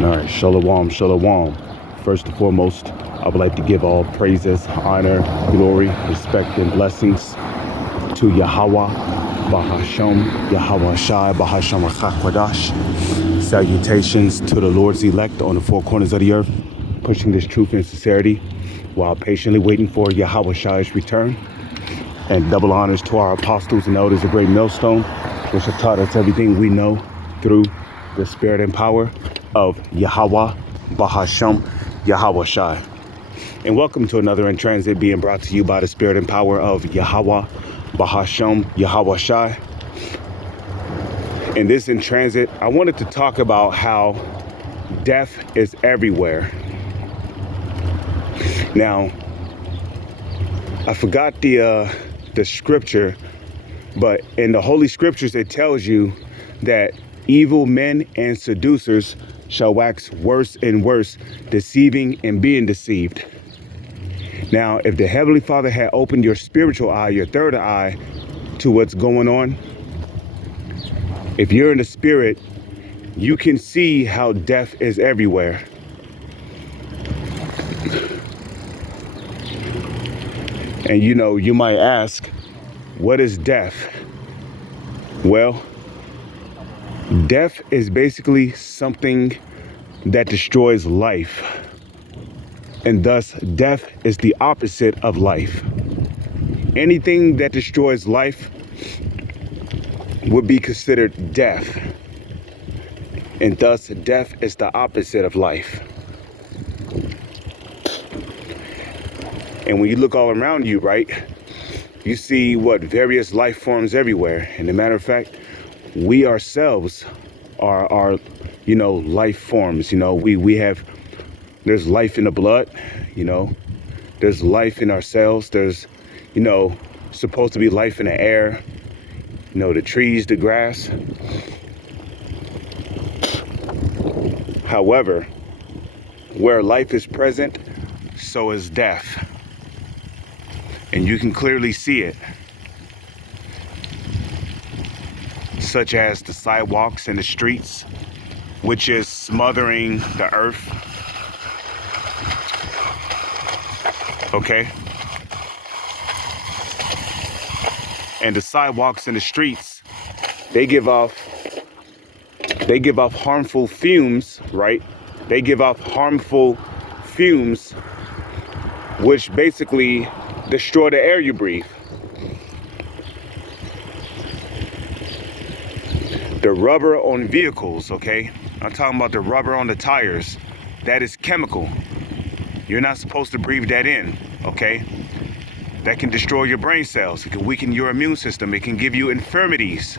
All right, shalom, shalom. First and foremost, I would like to give all praises, honor, glory, respect, and blessings to Yahweh, Bahashem, Yahweh Shai, Bahashem Rachak. Salutations to the Lord's elect on the four corners of the earth, pushing this truth and sincerity while patiently waiting for Yahweh Shai's return. And double honors to our apostles and elders of Great Millstone, which have taught us everything we know through the spirit and power of Yahweh, Bahashem, Yahweh Shai. And welcome to another In Transit being brought to you by the spirit and power of Yahweh, Bahashem, Yahweh Shai. In this In Transit, I wanted to talk about how death is everywhere. Now, I forgot the scripture, but in the Holy Scriptures, it tells you that evil men and seducers shall wax worse and worse, deceiving and being deceived. Now, if the Heavenly Father had opened your spiritual eye, your third eye, to what's going on, if you're in the spirit, you can see how death is everywhere. And you might ask, what is death? Well, death is basically something that destroys life. And thus, death is the opposite of life. Anything that destroys life would be considered death. And thus, death is the opposite of life. And when you look all around you, right, you see various life forms everywhere. And as a matter of fact, we ourselves are life forms. There's life in the blood, there's life in our cells. There's, supposed to be life in the air, the trees, the grass. However, where life is present, so is death. And you can clearly see it, such as the sidewalks and the streets, which is smothering the earth. Okay? And the sidewalks and the streets, they give off harmful fumes, right? They give off harmful fumes, which basically destroy the air you breathe. The rubber on vehicles, okay? I'm talking about the rubber on the tires. That is chemical. You're not supposed to breathe that in, okay? That can destroy your brain cells. It can weaken your immune system. It can give you infirmities,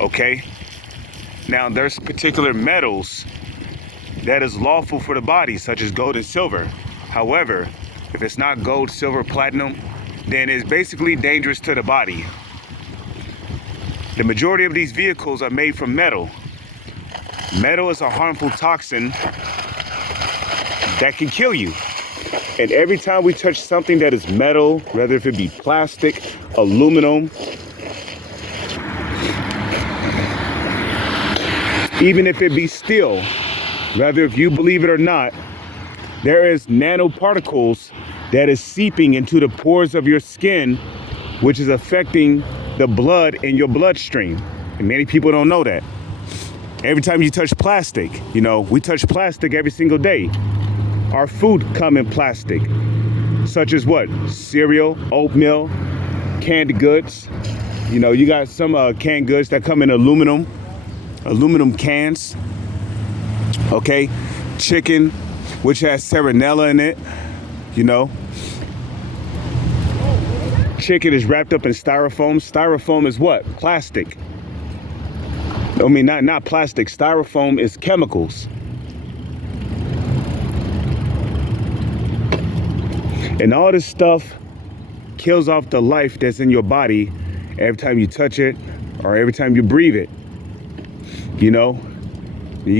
okay? Now, there's particular metals that is lawful for the body, such as gold and silver. However, if it's not gold, silver, platinum, then it's basically dangerous to the body. The majority of these vehicles are made from metal. Metal is a harmful toxin that can kill you. And every time we touch something that is metal, whether if it be plastic, aluminum, even if it be steel, whether if you believe it or not, there is nanoparticles that is seeping into the pores of your skin, which is affecting the blood in your bloodstream. And many people don't know that. Every time you touch plastic, we touch plastic every single day. Our food come in plastic, such as what? Cereal, oatmeal, canned goods. You got some canned goods that come in aluminum cans. Okay, chicken, which has salmonella in it. Chicken is wrapped up in styrofoam. Styrofoam is what? Plastic. I mean, not plastic. Styrofoam is chemicals. And all this stuff kills off the life that's in your body every time you touch it or every time you breathe it. You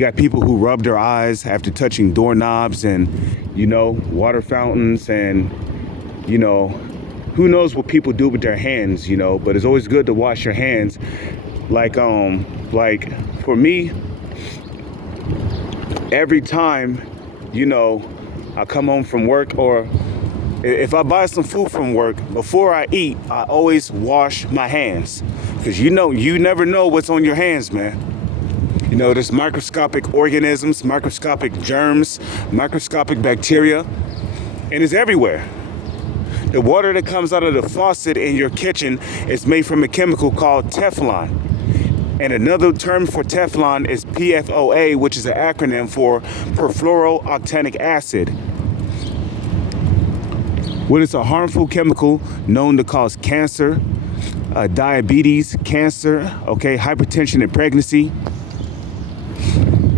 got people who rub their eyes after touching doorknobs and, water fountains and, who knows what people do with their hands, but it's always good to wash your hands. Like for me, every time, I come home from work, or if I buy some food from work, before I eat, I always wash my hands. Because you never know what's on your hands, man. There's microscopic organisms, microscopic germs, microscopic bacteria, and it's everywhere. The water that comes out of the faucet in your kitchen is made from a chemical called Teflon. And another term for Teflon is PFOA, which is an acronym for perfluorooctanic acid. What is a harmful chemical known to cause cancer, diabetes, cancer, hypertension in pregnancy.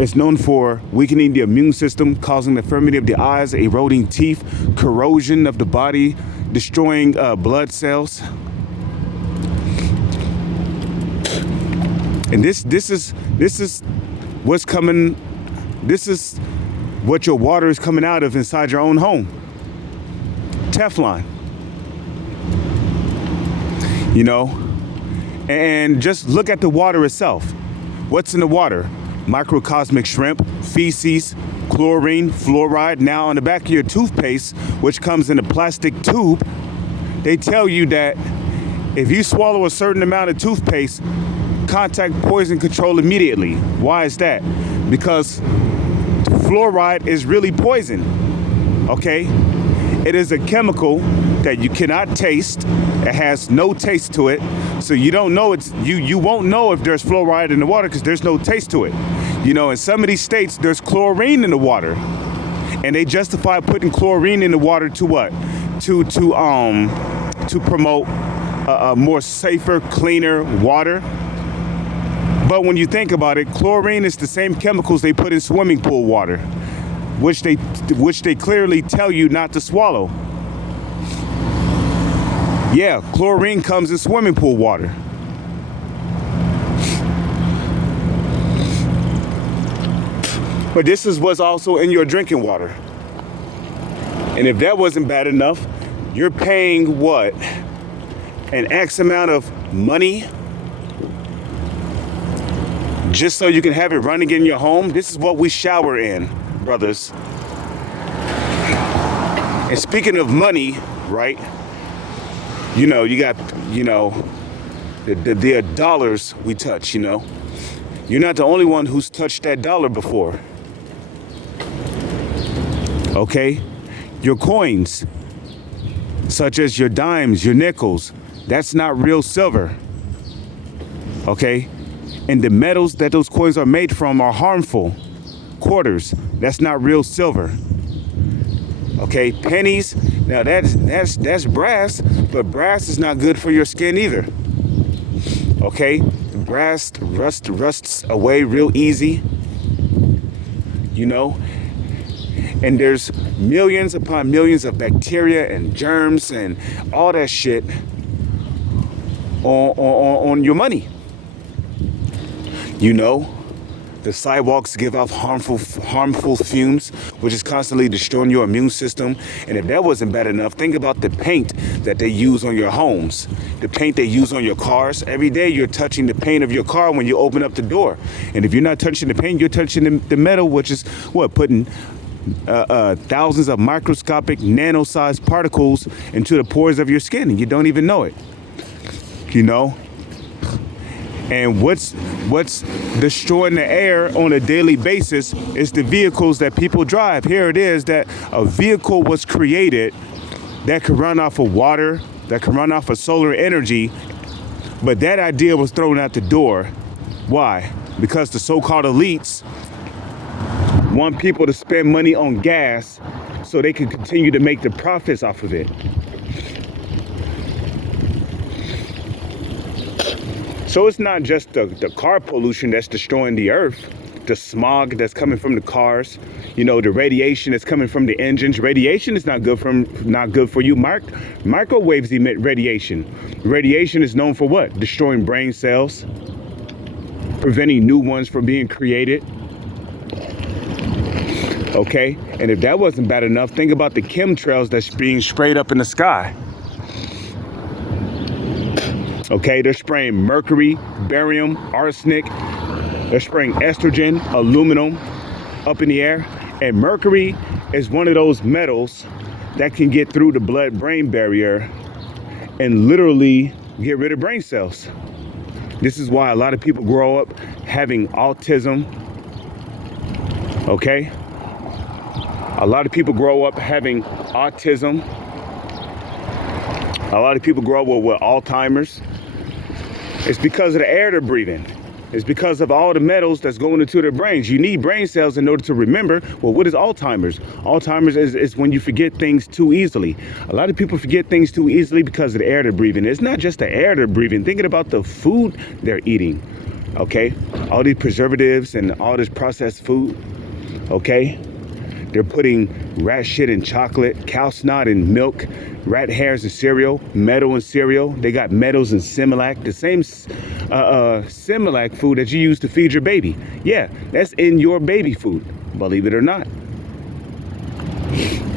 It's known for weakening the immune system, causing the infirmity of the eyes, eroding teeth, corrosion of the body, destroying blood cells. And this is what's coming. This is what your water is coming out of inside your own home. Teflon. And just look at the water itself. What's in the water? Microcosmic shrimp, feces, chlorine, fluoride. Now on the back of your toothpaste, which comes in a plastic tube, they tell you that if you swallow a certain amount of toothpaste, contact poison control immediately. Why is that? Because fluoride is really poison. It is a chemical that you cannot taste. It has no taste to it. So you don't know you won't know if there's fluoride in the water because there's no taste to it. In some of these states, there's chlorine in the water. And they justify putting chlorine in the water to what? To promote a more safer, cleaner water. But when you think about it, chlorine is the same chemicals they put in swimming pool water, which they clearly tell you not to swallow. Yeah, chlorine comes in swimming pool water. But this is what's also in your drinking water. And if that wasn't bad enough, you're paying what? An X amount of money just so you can have it running in your home. This is what we shower in, brothers. And speaking of money, right? You got, the dollars we touch, You're not the only one who's touched that dollar before. Your coins, such as your dimes, your nickels, that's not real silver. And the metals that those coins are made from are harmful. Quarters, that's not real silver. Pennies, now that's brass, but brass is not good for your skin either. Brass rusts away real easy. And there's millions upon millions of bacteria and germs and all that shit on your money. The sidewalks give off harmful fumes, which is constantly destroying your immune system. And if that wasn't bad enough, think about the paint that they use on your homes, the paint they use on your cars. Every day you're touching the paint of your car when you open up the door. And if you're not touching the paint, you're touching the metal, which is putting thousands of microscopic nano-sized particles into the pores of your skin, and you don't even know it. And what's destroying the air on a daily basis is the vehicles that people drive. Here it is that a vehicle was created that could run off of water, that could run off of solar energy, but that idea was thrown out the door. Why? Because the so-called elites want people to spend money on gas so they can continue to make the profits off of it. So it's not just the car pollution that's destroying the earth, the smog that's coming from the cars, the radiation that's coming from the engines. Radiation is not good for you. Microwaves emit radiation. Radiation is known for what? Destroying brain cells, preventing new ones from being created. And if that wasn't bad enough, think about the chemtrails that's being sprayed up in the sky. They're spraying mercury, barium, arsenic. They're spraying estrogen, aluminum, up in the air. And mercury is one of those metals that can get through the blood-brain barrier and literally get rid of brain cells. This is why a lot of people grow up having autism, okay? A lot of people grow up having autism. A lot of people grow up with Alzheimer's. It's because of the air they're breathing. It's because of all the metals that's going into their brains. You need brain cells in order to remember. Well, what is Alzheimer's? Alzheimer's is when you forget things too easily. A lot of people forget things too easily because of the air they're breathing. It's not just the air they're breathing. Thinking about the food they're eating, okay? All these preservatives and all this processed food, okay? They're putting rat shit in chocolate, cow snot in milk, rat hairs in cereal, metal in cereal. They got metals in Similac, the same Similac food that you use to feed your baby. Yeah, that's in your baby food, believe it or not.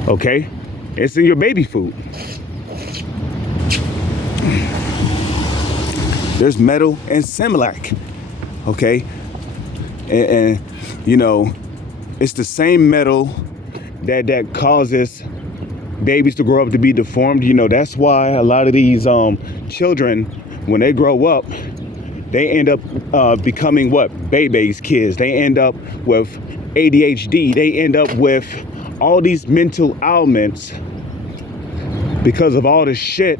Okay, it's in your baby food. There's metal in Similac, okay? And you know, it's the same metal that causes babies to grow up to be deformed. You know, that's why a lot of these children, when they grow up, they end up becoming what? Babies, kids. They end up with ADHD. They end up with all these mental ailments because of all the shit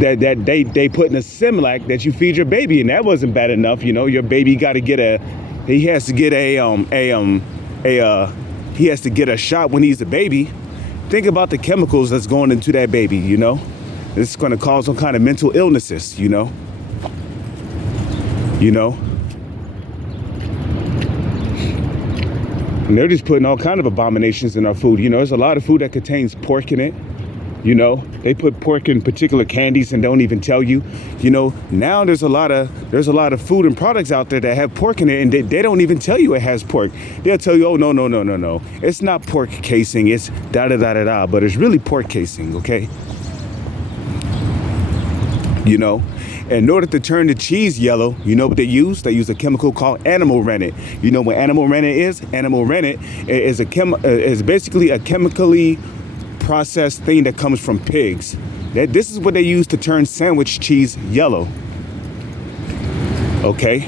that they put in a Similac that you feed your baby. And that wasn't bad enough. You know, your baby got to get he has to get a shot when he's a baby. Think about the chemicals that's going into that baby, you know? It's going to cause some kind of mental illnesses, you know? And they're just putting all kind of abominations in our food. You know, there's a lot of food that contains pork in it. You know, they put pork in particular candies and don't even tell you. You know, now there's a lot of food and products out there that have pork in it, and they don't even tell you it has pork. They'll tell you, oh, no. It's not pork casing, it's da-da-da-da-da, but it's really pork casing, okay? You know, in order to turn the cheese yellow, you know what they use? They use a chemical called animal rennet. You know what animal rennet is? Animal rennet is basically a chemically processed thing that comes from pigs. This is what they use to turn sandwich cheese yellow. Okay?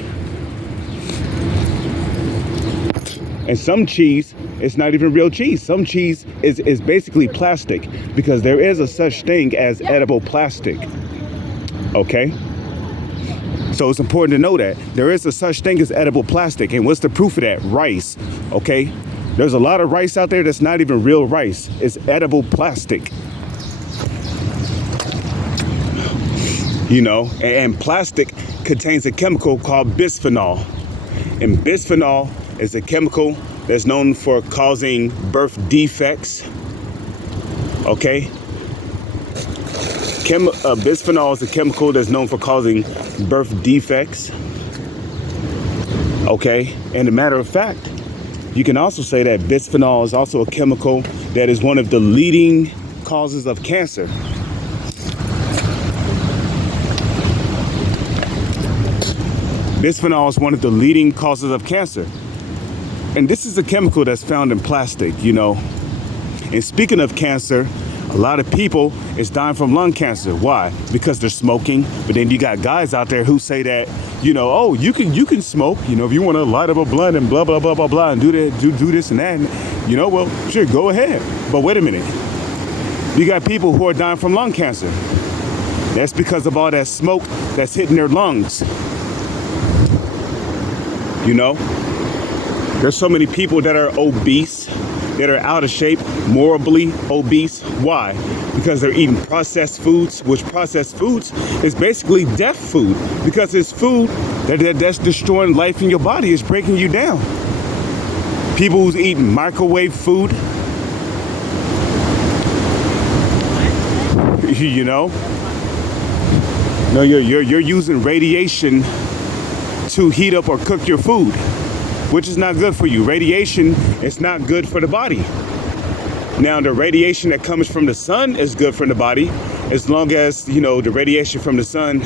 And some cheese, it's not even real cheese. Some cheese is basically plastic because there is a such thing as edible plastic. Okay? So it's important to know that there is a such thing as edible plastic. And what's the proof of that? Rice. Okay? There's a lot of rice out there that's not even real rice. It's edible plastic. You know, and plastic contains a chemical called bisphenol. And bisphenol is a chemical that's known for causing birth defects. Okay? Bisphenol is a chemical that's known for causing birth defects. Okay? And a matter of fact, you can also say that bisphenol is also a chemical that is one of the leading causes of cancer. Bisphenol is one of the leading causes of cancer. And this is a chemical that's found in plastic, you know. And speaking of cancer, a lot of people is dying from lung cancer. Why? Because they're smoking. But then you got guys out there who say that, you know, oh, you can smoke, you know, if you want to light up a blunt and blah, blah, blah, blah, blah, and do this and that. And, you know, well, sure, go ahead. But wait a minute. You got people who are dying from lung cancer. That's because of all that smoke that's hitting their lungs. You know, there's so many people that are obese, that are out of shape, morbidly obese. Why? Because they're eating processed foods, which processed foods is basically death food, because it's food that's destroying life in your body. It's breaking you down. People who's eating microwave food, you know, no, you're using radiation to heat up or cook your food, which is not good for you. Radiation is not good for the body. Now, the radiation that comes from the sun is good for the body, as long as, you know, the radiation from the sun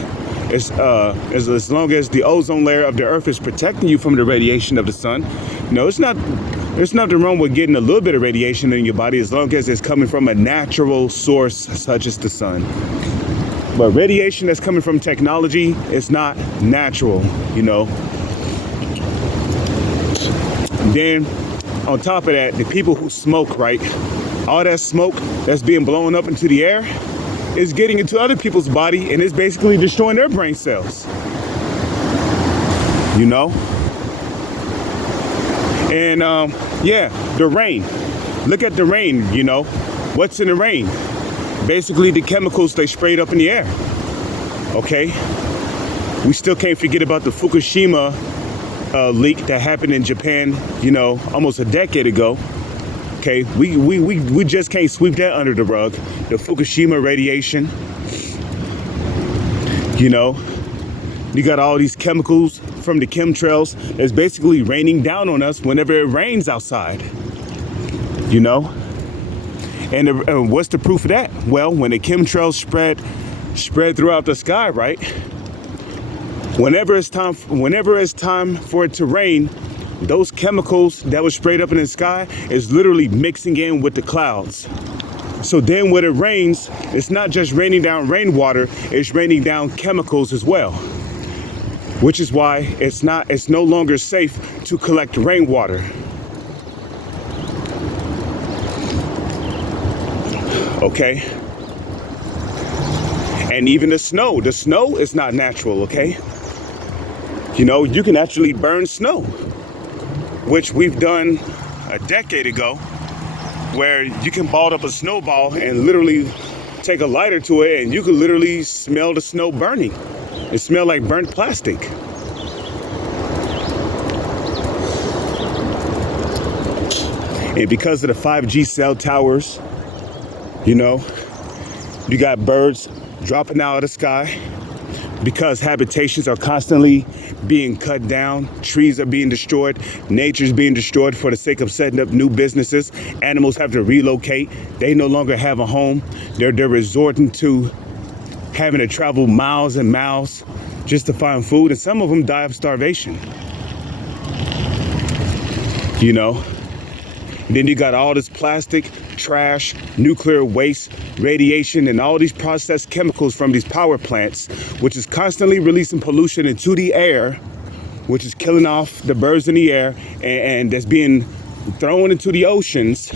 as long as the ozone layer of the earth is protecting you from the radiation of the sun, there's nothing wrong with getting a little bit of radiation in your body as long as it's coming from a natural source such as the sun. But radiation that's coming from technology is not natural, Then on top of that, the people who smoke, right? All that smoke that's being blown up into the air is getting into other people's body and it's basically destroying their brain cells. And the rain. Look at the rain, What's in the rain? Basically the chemicals they sprayed up in the air. Okay? We still can't forget about the Fukushima leak that happened in Japan, almost a decade ago. Okay, we just can't sweep that under the rug. The Fukushima radiation, you got all these chemicals from the chemtrails that's basically raining down on us whenever it rains outside, And what's the proof of that? Well, when the chemtrails spread throughout the sky, right? Whenever it's time for it to rain, those chemicals that were sprayed up in the sky is literally mixing in with the clouds. So then when it rains, it's not just raining down rainwater, it's raining down chemicals as well. Which is why it's no longer safe to collect rainwater. Okay? And even the snow is not natural, okay? You can actually burn snow, which we've done a decade ago, where you can ball up a snowball and literally take a lighter to it and you can literally smell the snow burning. It smells like burnt plastic. And because of the 5G cell towers, you got birds dropping out of the sky. Because habitations are constantly being cut down, trees are being destroyed, nature's being destroyed for the sake of setting up new businesses. Animals have to relocate. They no longer have a home. They're resorting to having to travel miles and miles just to find food. And some of them die of starvation. Then you got all this plastic, trash, nuclear waste, radiation, and all these processed chemicals from these power plants, which is constantly releasing pollution into the air, which is killing off the birds in the air, and that's being thrown into the oceans,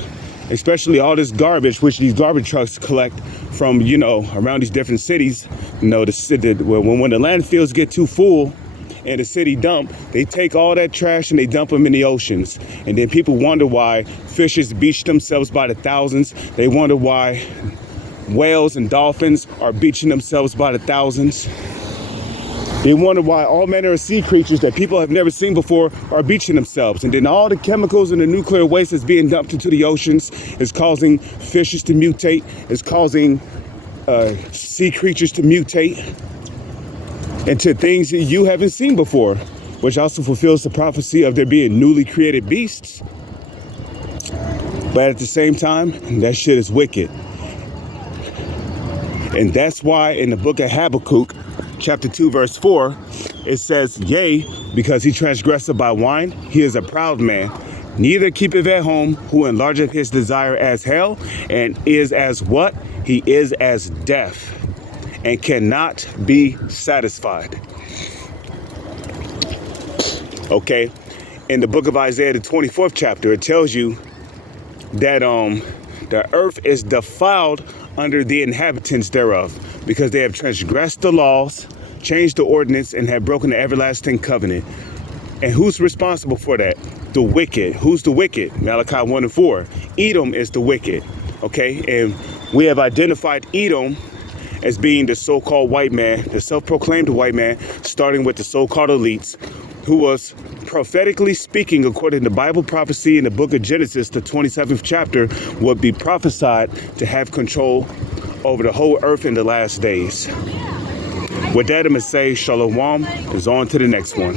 especially all this garbage, which these garbage trucks collect from, around these different cities. When the landfills get too full, and the city dump, they take all that trash and they dump them in the oceans. And then people wonder why fishes beach themselves by the thousands. They wonder why whales and dolphins are beaching themselves by the thousands. They wonder why all manner of sea creatures that people have never seen before are beaching themselves. And then all the chemicals and the nuclear waste that's being dumped into the oceans is causing fishes to mutate, is causing sea creatures to mutate into things that you haven't seen before, which also fulfills the prophecy of there being newly created beasts. But at the same time, that shit is wicked. And that's why in the book of Habakkuk, chapter 2, verse 4, it says, yea, because he transgresseth by wine, he is a proud man. Neither keepeth at home, who enlargeth his desire as hell, and is as what? He is as death, and cannot be satisfied. Okay, in the book of Isaiah, the 24th chapter, it tells you that the earth is defiled under the inhabitants thereof, because they have transgressed the laws, changed the ordinance, and have broken the everlasting covenant. And who's responsible for that? The wicked. Who's the wicked? Malachi 1 and 4. Edom is the wicked. Okay, and we have identified Edom as being the so-called white man, the self-proclaimed white man, starting with the so-called elites, who was prophetically speaking, according to Bible prophecy in the book of Genesis, the 27th chapter, would be prophesied to have control over the whole earth in the last days. With that, I'm going to say shalom, is on to the next one.